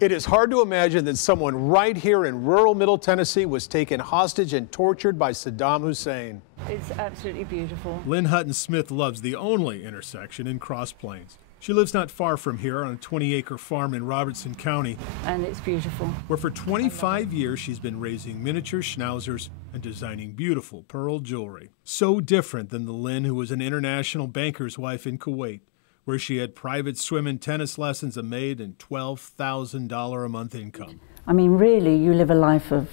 It is hard to imagine that someone right here in rural Middle Tennessee was taken hostage and tortured by Saddam Hussein. It's absolutely beautiful. Lynne Hutton-Smith loves the only intersection in Cross Plains. She lives not far from here on a 20-acre farm in Robertson County. And it's beautiful. Where for 25 years she's been raising miniature schnauzers and designing beautiful pearl jewelry. So different than the Lynne who was an international banker's wife in Kuwait, where she had private swim and tennis lessons, a maid, and $12,000 a month income. I mean, really, you live a life of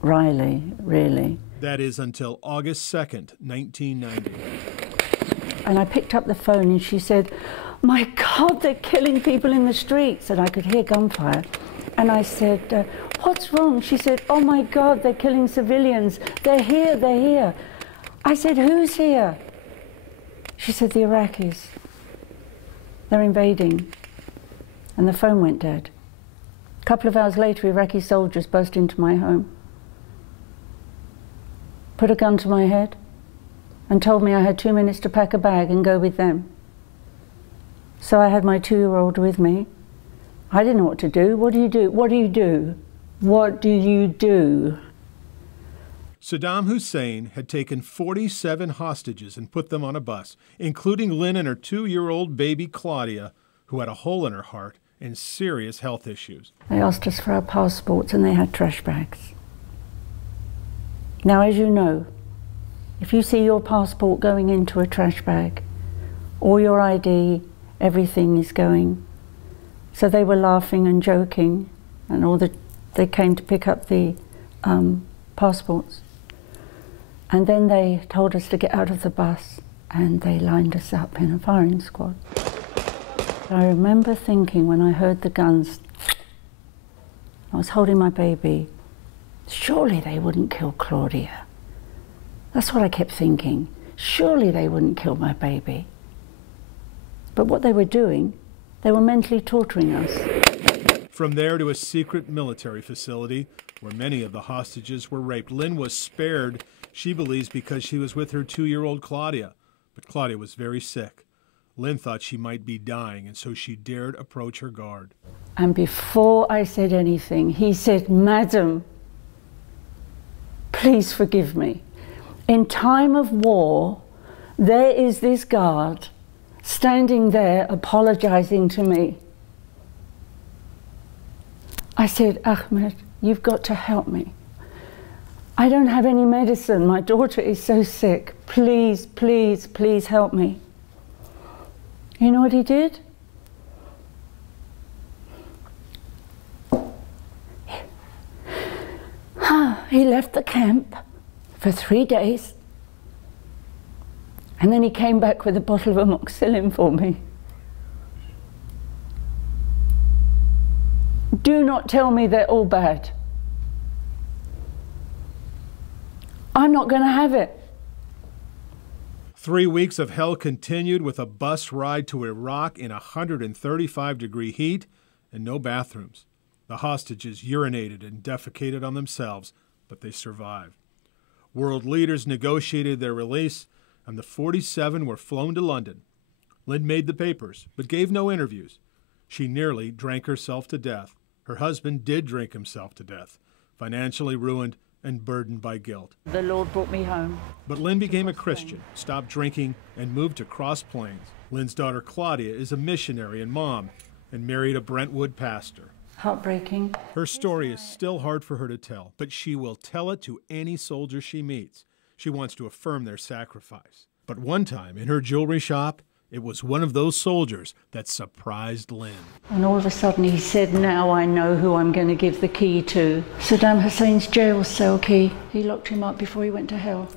Riley, really. That is until August 2nd, 1990. And I picked up the phone and she said, "My God, they're killing people in the streets." And I could hear gunfire. And I said, "What's wrong?" She said, "Oh my God, they're killing civilians. They're here, they're here." I said, "Who's here?" She said, "The Iraqis. They're invading." And the phone went dead. A couple of hours later, Iraqi soldiers burst into my home, put a gun to my head, and told me I had 2 minutes to pack a bag and go with them. So I had my 2-year-old with me. I didn't know what to do. What do you do? What do you do? What do you do? Saddam Hussein had taken 47 hostages and put them on a bus, including Lynne and her 2-year-old baby Claudia, who had a hole in her heart and serious health issues. They asked us for our passports and they had trash bags. Now, as you know, if you see your passport going into a trash bag, or your ID, everything is going. So they were laughing and joking, and they came to pick up the passports. And then they told us to get out of the bus, and they lined us up in a firing squad. I remember thinking when I heard the guns, I was holding my baby, surely they wouldn't kill Claudia. That's what I kept thinking. Surely they wouldn't kill my baby. But what they were doing, they were mentally torturing us. From there to a secret military facility where many of the hostages were raped. Lynne was spared, she believes, because she was with her 2-year-old Claudia. But Claudia was very sick. Lynne thought she might be dying, and so she dared approach her guard. And before I said anything, he said, "Madam, please forgive me. In time of war, there is this guard standing there apologizing to me." I said, "Ahmed, you've got to help me. I don't have any medicine. My daughter is so sick. Please, please, please help me." You know what he did? He left the camp for 3 days, and then he came back with a bottle of amoxicillin for me. Do not tell me they're all bad. I'm not going to have it. 3 weeks of hell continued with a bus ride to Iraq in 135-degree heat and no bathrooms. The hostages urinated and defecated on themselves, but they survived. World leaders negotiated their release, and the 47 were flown to London. Lynne made the papers, but gave no interviews. She nearly drank herself to death. Her husband did drink himself to death, financially ruined and burdened by guilt. The Lord brought me home. But Lynne became a Christian, stopped drinking, and moved to Cross Plains. Lynne's daughter Claudia is a missionary and mom, and married a Brentwood pastor. Heartbreaking. Her story is still hard for her to tell, but she will tell it to any soldier she meets. She wants to affirm their sacrifice. But one time in her jewelry shop, it was one of those soldiers that surprised Lynne. And all of a sudden he said, "Now I know who I'm going to give the key to." Saddam Hussein's jail cell key. He locked him up before he went to hell.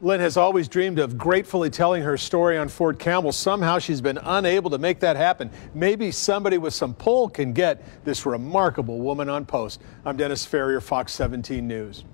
Lynne has always dreamed of gratefully telling her story on Fort Campbell. Somehow she's been unable to make that happen. Maybe somebody with some pull can get this remarkable woman on post. I'm Dennis Ferrier, Fox 17 News.